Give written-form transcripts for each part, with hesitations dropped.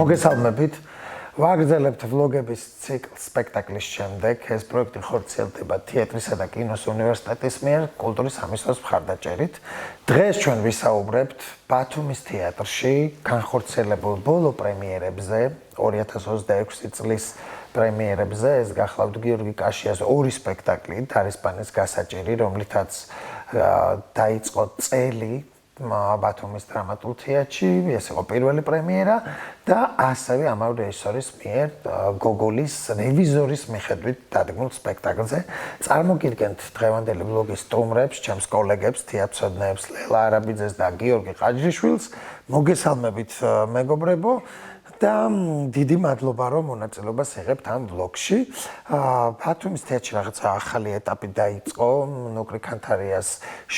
მოგესალმებით. ვაგრძელებთ ვლოგების ციკლს სპექტაკლის შემდეგ. ეს პროექტი ხორციელდება თეატრისა და კინოს უნივერსიტეტის მიერ კულტურის სამინისტროს მხარდაჭერით. დღეს ჩვენ ვისაუბრებთ ბათუმის თეატრში განხორციელებულ ბოლო პრემიერებზე, 2026 წლის პრემიერებზე. ეს გახლავთ გიორგი კაშიას ორი სპექტაკლი, დარისპანის გასაჭირი, რომლითაც დაიწყო წელი ბათუმის დრამატულ თეატრში, ეს იყო პირველი პრემიერა და ასევე ამავე რეჟისორის მიერ გოგოლის რევიზორის მიხედვით დადგმულ სპექტაკლზე. წარმოგიდგენთ დღევანდელი ვლოგის სტუმრებს, ჩემს კოლეგებს, თეატრმცოდნეებს ლელა არაბიძეს და გიორგი ყაჯრიშვილს. მოგესალმებით მეგობრებო და დიდი მადლობა რომ მონაწილეობას იღებთ ამ ვლოგში. ბათუმის თეატრში რაღაცა ახალი ეტაპი დაიწყო, ნუკრი ქანთარიას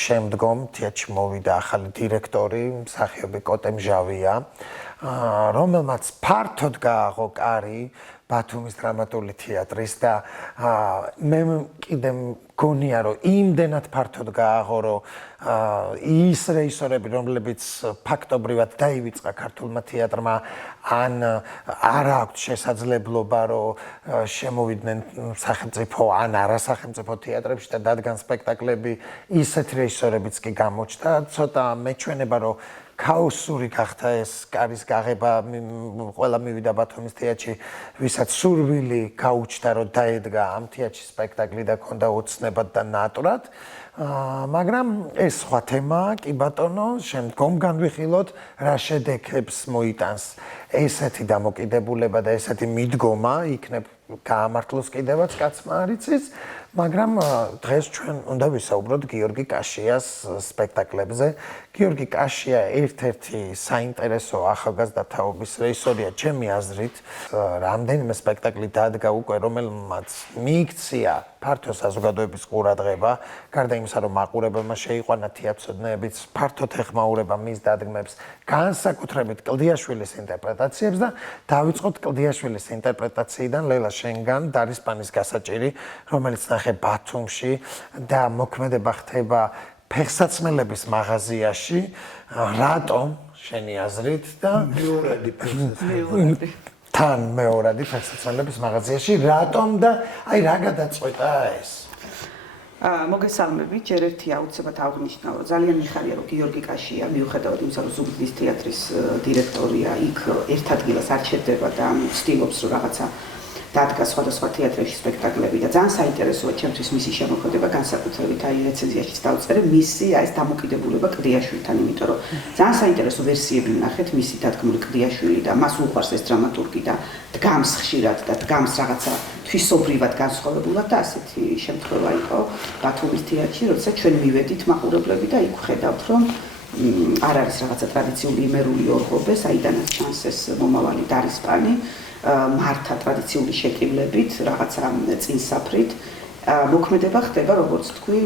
შემდგომ თეატრში მოვიდა ახალი დირექტორი, მსახიობი კოტე მჟავია, რომელმაც ფართოდ გააღო კარი ბათუმის დრამატული თეატრის და მე კიდე მგონია რომ იმდენად ფართოდ გააღო რომ ის რეჟისორები რომლებიც ფაქტობრივად დაივიწყა ქართულმა თეატრმა ან არ აქვთ შესაძლებლობა რომ შემოვიდნენ სახელმწიფო ან არასახელმწიფო თეატრებში და დადგან სპექტაკლები, ისეთი რეჟისორებიც კი გამოჩნდა. ცოტა მეჩვენება რომ ქაოსური გახდა ეს კარის გაღება, ყველა მივიდა ბათუმის თეატრში, ვისაც სურვილი გაუჩნდა რომ დაედგა ამ თეატრში სპექტაკლი და ქონდა ოცნებად და ნატრად. მაგრამ ეს სხვა თემაა, კი ბატონო, შემდგომ განვიხილოთ რა შედეგებს მოიტანს ესეთი დამოკიდებულება და ესეთი მიდგომა, იქნებ გაამართლოს კიდევაც კაცმა არ იცის, მაგრამ დღეს ჩვენ უნდა ვისაუბროთ გიორგი კაშიას სპექტაკლებზე. გიორგი კაშია ერთ-ერთი საინტერესო ახალგაზრდა თაობის რეჟისორია ჩემი აზრით. რამდენიმე სპექტაკლი დადგა უკვე, რომელმაც მიიქცია ფართო საზოგადოების ყურადღება, გარდა იმისა, რომ მაყურებელმა შეიყვანა თეატრმცოდნეებიც ფართოდ ეხმაურება მის დადგმებს, განსაკუთრებით კლდიაშვილის ინტერპრეტაციებს და დავიწყოთ კლდიაშვილის ინტერპრეტაციიდან ლელა შენგან დარისპანის გასაჭირი, რომელიც ნახე ბათუმში და მოქმედება ხდება ფეხსაცმელების მაღაზიაში. რატომ შენი აზრით და თან მეორადი ფეხსაცმელების მაღაზიაში რატომ და აი რა გადაწყვეტა ეს? მოგესალმებით, ჯერ ერთი აუცილებლად აღნიშნავ, რომ ძალიან მიხარია, რომ გიორგი კაშია, მიუხედავად იმისა, რომ ზუგდიდის თეატრის დირექტორია, იქ ერთ ადგილას არ ჩერდება და ცდილობს, რომ რაღაცა დადგა სხვადასხვა თეატრებში სპექტაკლები და ძალიან საინტერესოა ჩემთვის მისი შემოქმედება, განსაკუთრებით აი რეცენზიაშიც დავწერე მისი ეს დამოკიდებულება კლდიაშვილთან, იმიტომ რომ ძალიან საინტერესო ვერსიები ვნახეთ მისი დადგმული კლდიაშვილი და მას უყვარს ეს დრამატურგი და დგამს ხშირად და დგამს რაღაცა თვისობრივად განსხვავებულად და ასეთი შემთხვევა იყო ბათუმის თეატრში, როდესაც ჩვენ მივედით მაყურებლები და იქ ვხედავთ, რომ არ არის რაღაცა ტრადიციული იმერული ორღობე, საიდანაც ჩანს ეს მომავალი დარისპანი. მართა ტრადიციული შეკივლებით, რაღაცა წინსაფრით. მოქმედება ხდება, როგორც თქვი,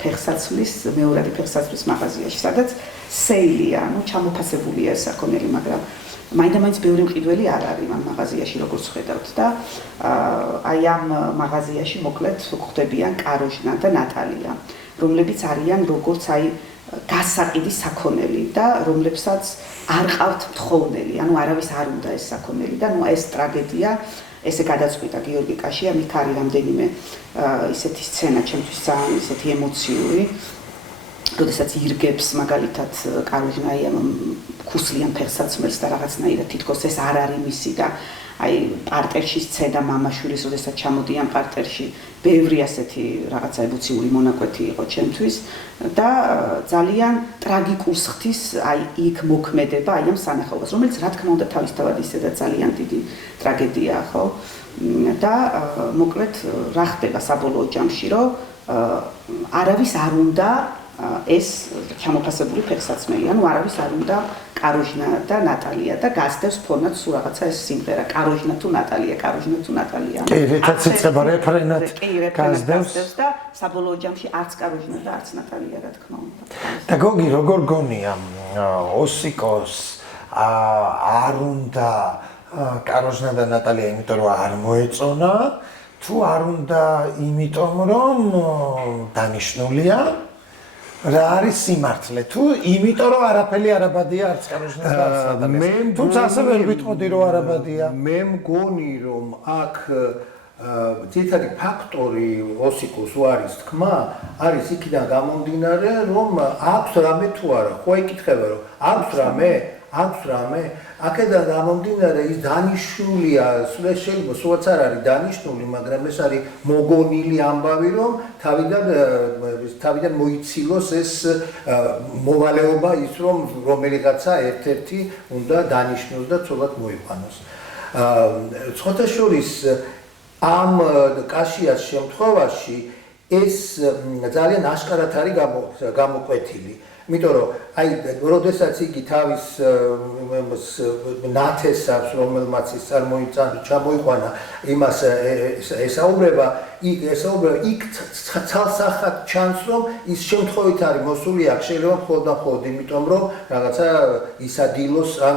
ფეხსაცმლის, მეორადი ფეხსაცმლის მაღაზიაში, სადაც სეილია, ჩამოფასებულია ეს საქონელი, მაგრამ მაინდა-მაინც ბევრი მყიდველი არ არის ამ მაღაზიაში, როგორც ხედავთ და აი ამ მაღაზიაში მოკლედ ხვდებიან კაროჟნა და ნატალია, რომლებიც არიან როგორც აი გასაყიდი საქონელი და რომლებსაც არ ყავთ თხოვნელი, ანუ არავის არ უნდა ეს საქონელი და ეს ტრაგედია, ესე გადაწყვიტა გიორგი კაშია, მით არის რამდენიმე ისეთი სცენა, ჩემთვის ძალიან ისეთი ემოციური, როდესაც ირგებს მაგალითად კაროჟნა ქუსლიან ფეხსაცმელს და რაღაცნაირად თითქოს ეს არ არის მისი და აი პარტერში სცენა მამაშვილის, როდესაც ჩამოდიან პარტერში, ბევრი ასეთი რაღაცა ემოციური მონაკვეთი იყო ჩემთვის და ძალიან ტრაგიკულს ხდის აი იქ მოქმედება აი ამ სანახაობას, რომელიც რა თქმა უნდა თავისთავად ისედაც ძალიან დიდი ტრაგედიაა, ხო? და მოკლედ რა ხდება საბოლოო ჯამში, რომ არავის არ უნდა ეს ჩამოფასებული ფეხსაცმელი, ანუ არავის არ უნდა კაროჟნა და ნატალია და გასდევს ფონად სულ რაღაცა ეს სიმღერა, კაროჟნა თუ ნატალია, კაროჟნა თუ ნატალია. კი, რითაც იწყება რეფრენად გასდევს და საბოლოო ჯამში არც კაროჟნა და არც ნატალია, რა თქმა უნდა. და გოგი, როგორ გონია ოსიკოს არ უნდა კაროჟნა და ნატალია, იმიტომ რომ არ მოეწონა, თუ არ უნდა იმიტომ რომ დანიშნულია რა არის სიმართლე თუ იმიტომ რომ არაფერი არაბადია არც კაროჟნას და არც ნატალიას თუმცა ასე ვერ ვიტყოდი რომ არაბადია მე მგონი რომ აქ ძირითადი ფაქტორი ოსიკოს უარის თქმა არის იქიდან გამომდინარე რომ აქვს რამე თუ არა ხო იკითხება რომ აქვს რამე აქედან გამომდინარე ის დანიშნულია შეიძლება სულაც არ არის დანიშნული მაგრამ ეს არის მოგონილი ამბავი რომ თავიდან მოიცილოს ეს მოვალეობა ის რომ რომელიღაცა ერთ-ერთი უნდა დანიშნოს და ცოლად მოიყვანოს სხვათა შორის ამ კაშიას შემთხვევაში ეს ძალიან აშკარად არის გამოკვეთილი იმიტომ რომ აი როდესაც იგი თავის ნათესავს რომელმაც ის ჩამოიყვანა იმას ესაუბრება იქ ცალსახად ჩანს რომ ის შემთხვევით არის მოსული აქ შეიძლება მხოლოდ იმიტომ რომ რაღაცა ისადილოს ან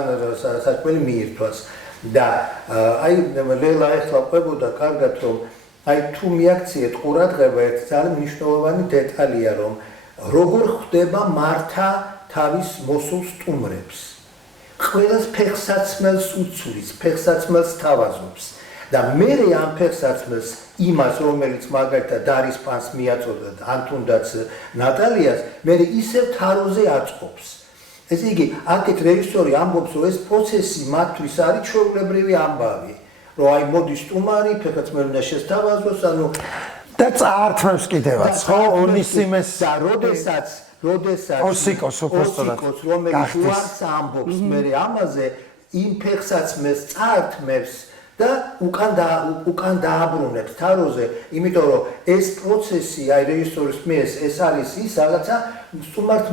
საჭმელი მიირთვას და აი ლელა ახლა ყვებოდა კარგად რომ აი თუ მიაქციეთ ყურადღება ერთ ძალიან მნიშვნელოვანი დეტალია რომ როგორ ხდება მართა თავის მოსულ სტუმრებს ყველას ფეხსაცმელს უცვლის ფეხსაცმელს თავაზობს და მე ამ ფეხსაცმელს იმას რომელიც მაგალითად დარის პანს მიაწოდა ან თუნდაც ნატალიას მე ისევ თაროზე აწყობს ესე იგი აქეთ რეჟისორი ამბობს რომ ეს პროცესი მათთვის არის ჩვეულებრივი ამბავი რომ აი მოდის სტუმარი ფეხსაცმელი უნდა შესთავაზოს ანუ და წაართმევს კიდევაც ხო ონისიმეს და როდესაც ოსიკოს უბრალოდ რომელიც უარს ამბობს მე ამაზე იმ ფეხსაცმელს წაართმევს და უკან დააბრუნებს თაროზე იმიტომ რომ ეს პროცესი აი რეჟისორის მიერ ეს არის ის რაღაცა სტუმართ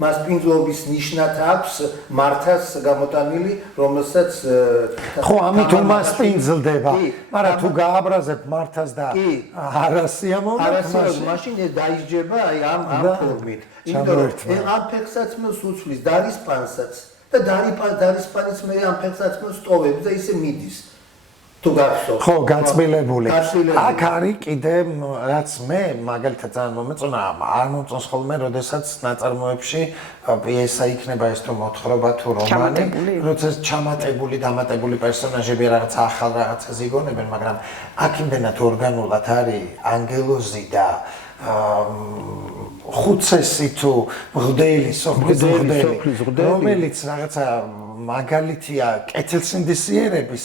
მასპინძლობის ნიშნად აქვს მართას გამოტანილი რომელსაც ხო ამით უმასპინძლდება მაგრამ თუ გააბრაზებ მართას და არასიამოვნებს მაშინ ეს დაიჯება აი ამ ფორმით იმიტომ რომ ამ ფეხსაცმელს უცვლის დარის პანსაც და დარისპანის მე ამ ფეხსაცმელს სტოვებს და ისე მიდის თუ გახსოვს ხო გაწმილებული აქ არის კიდე რაც მე მაგალითად ძალიან მომეწონა არ მომწონს ხოლმე როდესაც ნაწარმოებში პიესა იქნება ეს თუ მოთხრობა თუ რომანი როდესაც ჩამატებული დამატებული პერსონაჟები რაღაც ახალ რაღაცას იგონებენ მაგრამ აქ იმდენად ორგანულად არის ანგელოზი და ხუცესი თუ მღვდელი სოფლის მღვდელი რომელიც რაღაცა მაგალითია კეთილსინდისიერების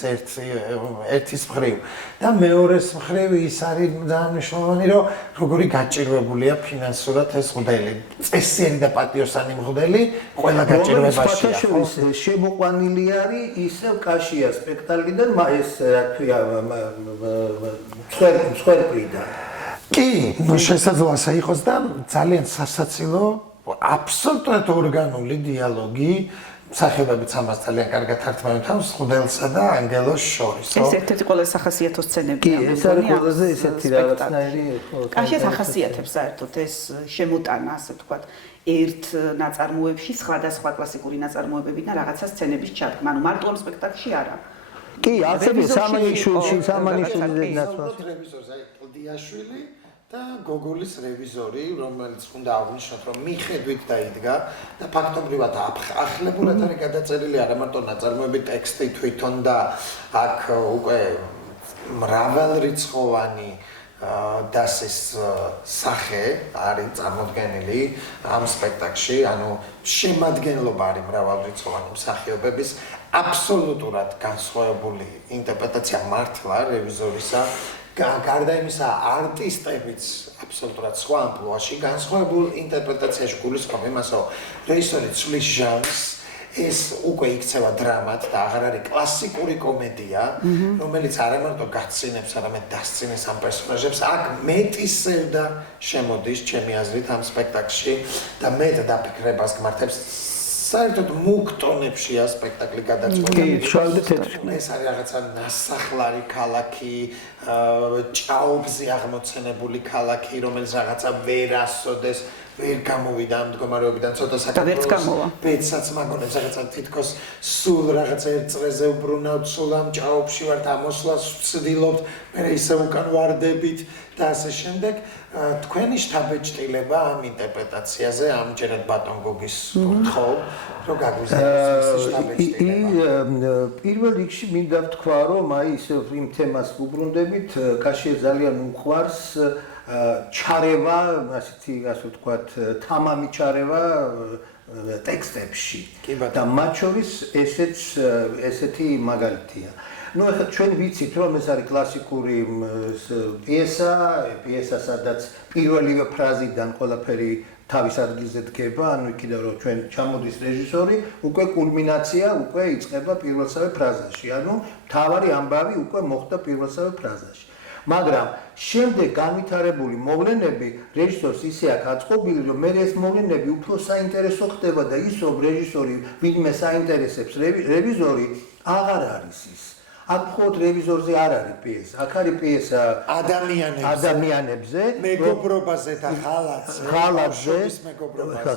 ერთის მხრივ და მეორეს მხრივ ის არის ძალიან მნიშვნელოვანი რომ როგორი გაჭირვებულია ფინანსურად ეს მღვდელი წესიერი და პატიოსანი მღვდელი ყველა გაჭირვებაშია შემოყვანილი არის ისევ კაშია სპექტაკლიდან ეს რა ქვია მსხვერპლიდან კი, ну შესაძლოა იყოს და ძალიან სასაცილო, აბსოლუტურად ორგანული დიალოგი, მსახიობებიც ამას ძალიან კარგად ართმევენ მღვდელსა და ანგელოს შორის. ეს ერთ-ერთი ყველაზე სახასიათო სცენებია. კი, ეს არის ყველაზე ისეთი რაღაცნაირი. კაშიას ახასიათებს საერთოდ ეს შემოტანა, ასე ვთქვათ, ერთ ნაწარმოებში სხვადასხვა კლასიკური ნაწარმოებებიდან რაღაცა სცენების ჩადგმა, ანუ მარტო ამ სპექტაკლში არა. კი, ასევე სამანიშვილში ნაწარმოებში რევიზორს აი კლდიაშვილი და გოგოლის რევიზორი, რომელიც უნდა აღნიშნოთ, რომ მიხედვით დაიდგა და ფაქტობრივად ახლებურად არის გადაწერილი არა მარტო ნაწარმოები ტექსტი თვითონ და აქ უკვე მრავალრიცხოვანი დასის სახე არის წარმოდგენილი ამ სპექტაკლში, ანუ შემადგენლობა არის მრავალრიცხოვანი მსახიობების აბსოლუტურად განსხვავებული ინტერპრეტაცია მართლა რევიზორისა გარდა იმისა არტისტებიც აბსოლუტურად სხვა ამპლუაში განსხვავებულ ინტერპრეტაციაში გულისხმობ იმას რომ რეჟისორი ცვლის ჟანრს ეს უკვე იქცევა დრამად და აღარ არის კლასიკური კომედია რომელიც არა მარტო გაცინებს არამედ დასცინეს ამ პერსონაჟებს აქ მეტისევდა შემოდის ჩემი აზრით ამ სპექტაკლში და მეტ დაფიქრებას გმართებს საერთოდ მუქ ტონებშია სპექტაკლი გადაწყვეტილი. ეს არის რაღაცა ნასახლარი ქალაქი, ჭაობზე აღმოცენებული ქალაქი, რომელიც რაღაცა ვერ ასოდეს, ვერ გამოვიდა ამ მდგომარეობიდან ცოტა საქართველოს. ბედსაც მაგონებს რაღაცა თითქოს სულ რაღაცა ერთ წრეზე უბრუნავთ, სულ ამ ჭაობში ვართ, ამოსვლას ვცდილობთ, მე ისე უკან ვარდებით და ასე შემდეგ. თქვენი შთაბეჭდილება ამ ინტერპრეტაციაზე ამჯერად ბატონ გოგის გთხოვ, რომ გაგვიზიაროს შთაბეჭდილება. პირველ რიგში მინდა ვთქვა, რომ აი ის იმ თემას უბრუნდებით, კაშიას ძალიან უყვარს ჩარევა, ასე ვთქვათ, თამამი ჩარევა ტექსტებში. და მათ შორის ესეთი მაგალითია. Ну, ეხლა ჩვენ ვიცით, რომ ეს არის კლასიკური პიესა, სადაც პირველივე ფრაზიდან ყველაფერი თავის ადგილზე დგება, ანუ კიდევ რომ ჩვენ ჩამოდის რეჟისორი, უკვე კულმინაცია უკვე იწყება პირველსავე ფრაზაში, ანუ მთავარი ამბავი უკვე მოხდა პირველსავე ფრაზაში. მაგრამ შემდეგ განვითარებული მოვლენები რეჟისორს ისე აქვს აწყობილი, რომ მე ეს მოვლენები უფრო საინტერესო ხდება და ის რომ რეჟისორი ვინმე საინტერესებს რევიზორი აღარ არის ის. აქ მხოლოდ რევიზორზე არ არის პიესა, აქ არის პიესა ადამიანებზე, მეგობრობაზე და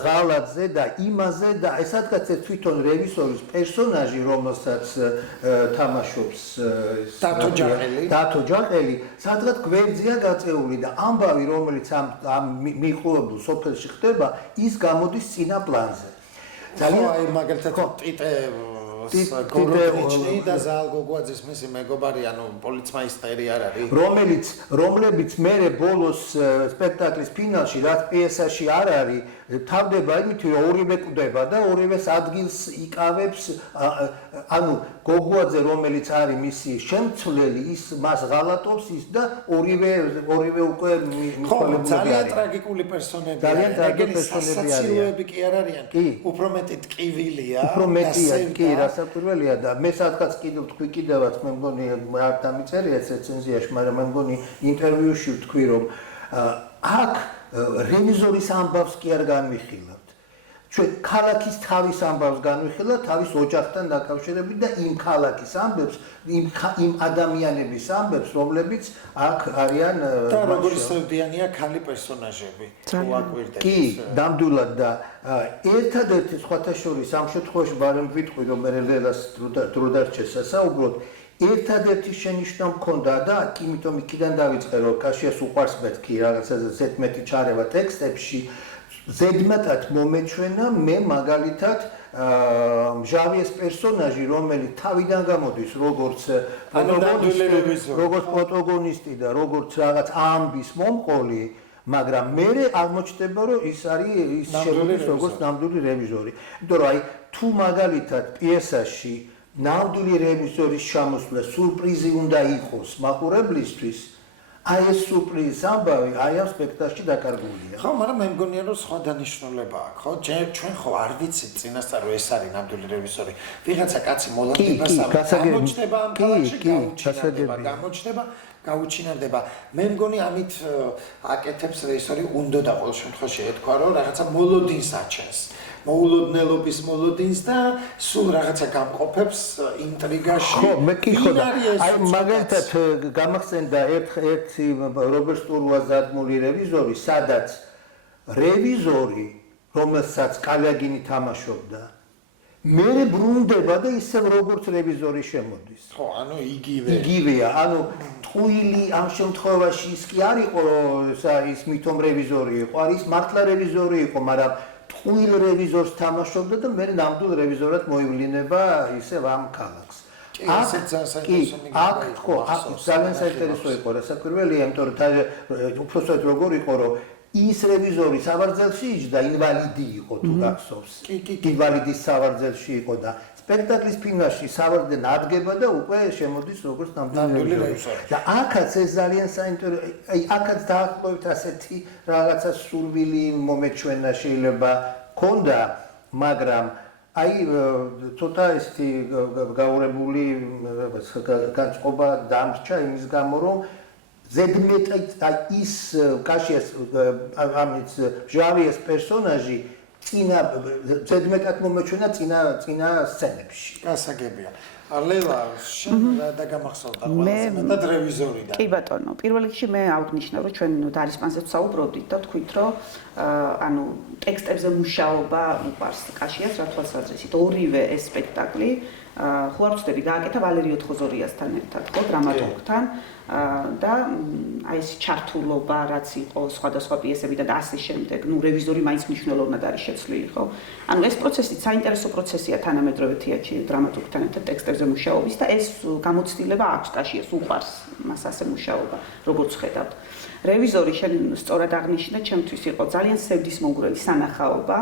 ღალატზე და იმაზე და სადღაც ეს თვითონ რევიზორის პერსონაჟი, რომელსაც თამაშობს დათო ჯაყელი, სადღაც გვერდზეა გაწეული და ამბავი, რომელიც ამ მიყოლებულ სოფელში ხდება, ის გამოდის წინა პლანზე. ძალიან აი მაგალითად ტიტე გოროჩნი და ზალ გოგუაძის მისი მეგობარი, ანუ პოლიცმაისტერი არ არის, რომლებიც მერე ბოლოს სპექტაკლის ფინალში, რაც პიესაში არ არის, თავდება იმით, რომ ორივე კვდება და ორივეს ადგილს იკავებს, ანუ გოგუაძე, რომელიც არის მისი შემცვლელი, ის მას ღალატობს ის და ორივე უკვე მიყოლებული ძალიან ტრაგიკული პერსონები არიან. ძალიან ტრაგიკული პერსონები არიან. კი არ არიან. უფრო მეტი ტკივილია. უფრო მეტია, კი, რასაკვირველია და მე სადღაც კიდევაც მე მგონი არ დამიწერია ეს რეცენზიაში, მაგრამ მე მგონი ინტერვიუში ვთქვი, რომ აქ რევიზორის ამბავს კი არ განვიხილავთ. ჩვენ ქალაქის თავის ამბავს განვიხილავთ, თავის ოჯახთან დაკავშირებით და იმ ქალაქის ამბებს, იმ ადამიანების ამბებს, რომლებიც აქ არიან და როგორი სევდიანია ხალი პერსონაჟები. თუ აკვირდებით. კი, ნამდვილად და ერთადერთი სხვათა შორის ამ შემთხვევაში ბარემ ვიტყვი, რომ მე ლელას დრო დარჩეს სასაუბროდ, ერთადერთი შენიშვნა მქონდა და იმიტომ იქიდან დავიწყე, რომ კაშიას უყვარს მეთქი რაღაცა ზედმეტი ჩარევა ტექსტებში. ზედმეტად მომეჩვენა მე მაგალითად მჟავიეს პერსონაჟი, რომელიც თავიდან გამოდის როგორც პროტაგონისტი და როგორც რაღაც ამბის მომყოლი, მაგრამ მერე აღმოჩნდება, რომ ის არის ის შემოდის როგორც ნამდვილი რევიზორი. იმიტომ რომ აი თუ მაგალითად პიესაში ნამდვილი რევიზორის ჩამოსვლა სურპრიზი უნდა იყოს მაყურებლისთვის, აი ეს სურპრიზის ამბავი აი ამ სპექტაკლში დაკარგულია. ხო, მაგრამ მე მგონია რომ სხვა დანიშნულება აქვს, ხო? ჩვენ ხო არ ვიცით წინასწარ რომ ეს არის ნამდვილი რევიზორი. ვიღაცა კაცი მოლანდება გამოჩნდება ამ ქალაქში, გაუჩინარდება. მე მგონი ამით აკეთებს რეჟისორი უნდა და ყოველ შემთხვევაში ეთქვა რომ რაღაცა მოლოდინს აჩენს. მოულოდნელობის მოლოდინს და სულ რაღაცა გამყოფებს ინტრიგაში. ხო, მე კი ხო და აი მაგალითად გამახსენდა ერთი რობერტ სტურუას დადგმული რევიზორი, სადაც რევიზორი, რომელსაც კალაგინი თამაშობდა, მე ბრუნდება და ისევ როგორც რევიზორი შემოდის. ხო, ანუ იგივეა, ანუ ტყუილი ამ შემთხვევაში ის კი არ იყო ის მითომ რევიზორი იყო, არის მართლა რევიზორი იყო, მაგრამ ტყუილ რევიზორს თამაშობდა და მე ნამდვილ რევიზორად მოივლინება ისევ ამ ქალაქს. ძალიან საინტერესო იყო, რასაკვირველია, იმიტომ რომ უпроსოდ როგორ იყო, რომ ის რევიზორი სავარძელში იჯდა, ინვალიდი იყო თუ გახსოვს. ინვალიდის სავარძელში იყო და სპექტაკლის ფინალში სავარდენ ადგება და უკვე შემოდის როგორც ნამდვილი რევიზორი. და აქაც ეს ძალიან საინტერესო, აი აქაც დაახლოებით ასეთი რაღაცა სურვილი მომეჩვენა შეიძლება ქონდა, მაგრამ აი ცოტა ესეთი გაურებული განწყობა დამრჩა იმის გამო, რომ ზედმეტად ის კაშიას ამის ჟავიეს პერსონაჟი ზედმეტად მომეჩვენა წინა სცენებში. გასაგებია. ლელა, შენ რა დაგამახსოვრდა ყველაზე მეტად რევიზორიდან? კი ბატონო, პირველ რიგში მე აღვნიშნავ, რომ ჩვენ დარისპანზე ვსაუბრობდით და თქვით, რომ ანუ ტექსტებზე მუშაობა უყვარს კაშიას, რა თვალსაზრისით ორივე ეს სპექტაკლი ხო არ ვცდები გააკეთა ვალერია ოთხოზორიასთან ერთად, ხო, დრამატურგთან და აი ეს ჩართულობა რაც იყო სხვადასხვა პიესებიდან და ასე შემდეგ, ნუ რევიზორი მაინც მნიშვნელოვნად არის შეცვლილი, ხო? ანუ ეს პროცესი საინტერესო პროცესია თანამედროვე თეატრში დრამატურგთან ერთად ტექსტებზე მუშაობის და ეს გამოცდილება აქვს კაშიას უყვარს მას ასე მუშაობა, როგორც ხედავთ. რევიზორი შენ სწორად აღნიშნე, ჩემთვის იყო ძალიან სევდისმოგრელი სანახაობა.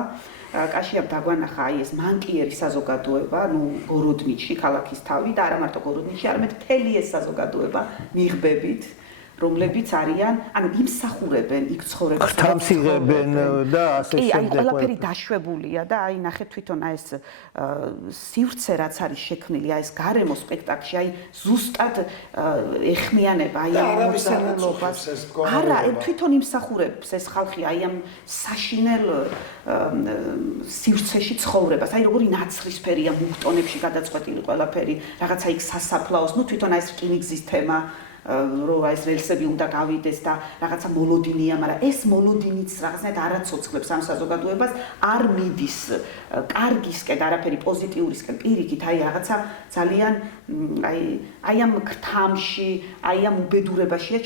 კაშიამ დაგვანახა აი ეს მანკიერი საზოგადოება, ნუ გოროდნიჩი, ქალაქის თავი და არა მარტო გოროდნიჩი, არამედ მთელი ეს საზოგადოება მიღბებით, რომლებიც არიან, ანუ იმსახურებენ იქ ცხოვრებას. ხთამს იღებენ და ასე კი, აი შემდეგ. ყველაფერი დაშვებულია და აი ნახეთ თვითონ აი ეს სივრცე რაც არის შექმნილი, აი ეს გარემო სპექტაკლში, აი ზუსტად ეხმიანება აი ამ მოცემულობას. არა, თვითონ იმსახურებს ეს ხალხი აი ამ საშინელ სივრცეში ცხოვრებას. აი როგორი ნაცრისფერია მუხტონებში გადაწყვეტილი ყველაფერი, რაღაცა იქ სასაფლაოს, ნუ თვითონ აი ეს რკინიგზის თემა რომ ეს რელსები უნდა გავიდეს და რაღაცა მოლოდინია, მაგრამ ეს მოლოდინიც რაღაცნაირად არაცოცხლებს ამ საზოგადოებას, არ მიდის კარგისკენ, არაფერი პოზიტიურისკენ, პირიქით, აი რაღაცა ძალიან აი ამ ქრთამში, აი ამ უბედურებაშია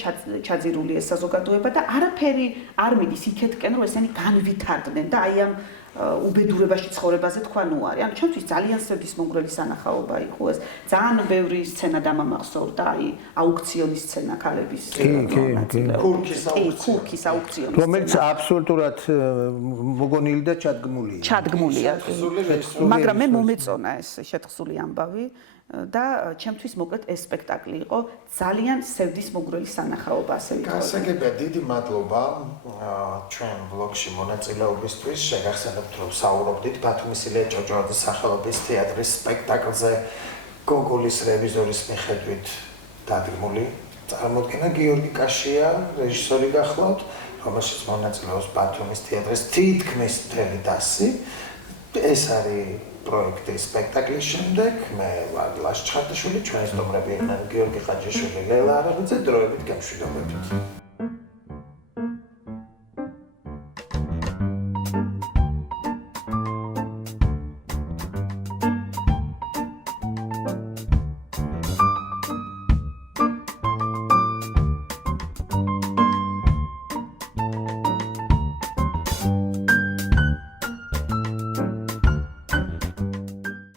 ჩაძირული ეს საზოგადოება და არაფერი არ მიდის იქეთკენ, რომ ესენი განვითარდნენ და აი ამ უბედურებაში ცხოვრებაზე თქვა ნუ არის. ანუ ჩვენთვის ძალიან სევდისმოგრელი სანახაობა იყო ეს. ძალიან ბევრი სცენა დამამახსოვრდა, აი აუქციონის სცენა ქალების. ქურქის აუქციონი. რომელიც აბსოლუტურად მოგონილი და ჩადგმულია. ჩადგმულია. მაგრამ მე მომეწონა ეს შეთხსული ამბავი და ჩემთვის მოკლედ ეს სპექტაკლი იყო ძალიან სევდისმოგრელი სანახაობა, ასე ვიტყოდი. გასაგებია, დიდი მადლობა ჩვენ ბლოგში მონაწილეობისთვის. შეგახსენებთ, რომ საუბრობდით ბათუმის ილია ჭავჭავაძის სახელობის თეატრის სპექტაკლზე გოგოლის რევიზორის მიხედვით დადგმული წარმოდგენა. გიორგი კაშია რეჟისორი გახლავთ, რომელშიც მონაწილეობს ბათუმის თეატრის თითქმის მთელი დასი. ეს არის პროექტი სპექტაკლის შემდეგ. მე ვარ ლაშ ჩხარტიშვილი, ჩვენი სტუმრები იყვნენ გიორგი ხაჯიშვილი, ლელა არაბიძე, დროებით გამშვიდობებით.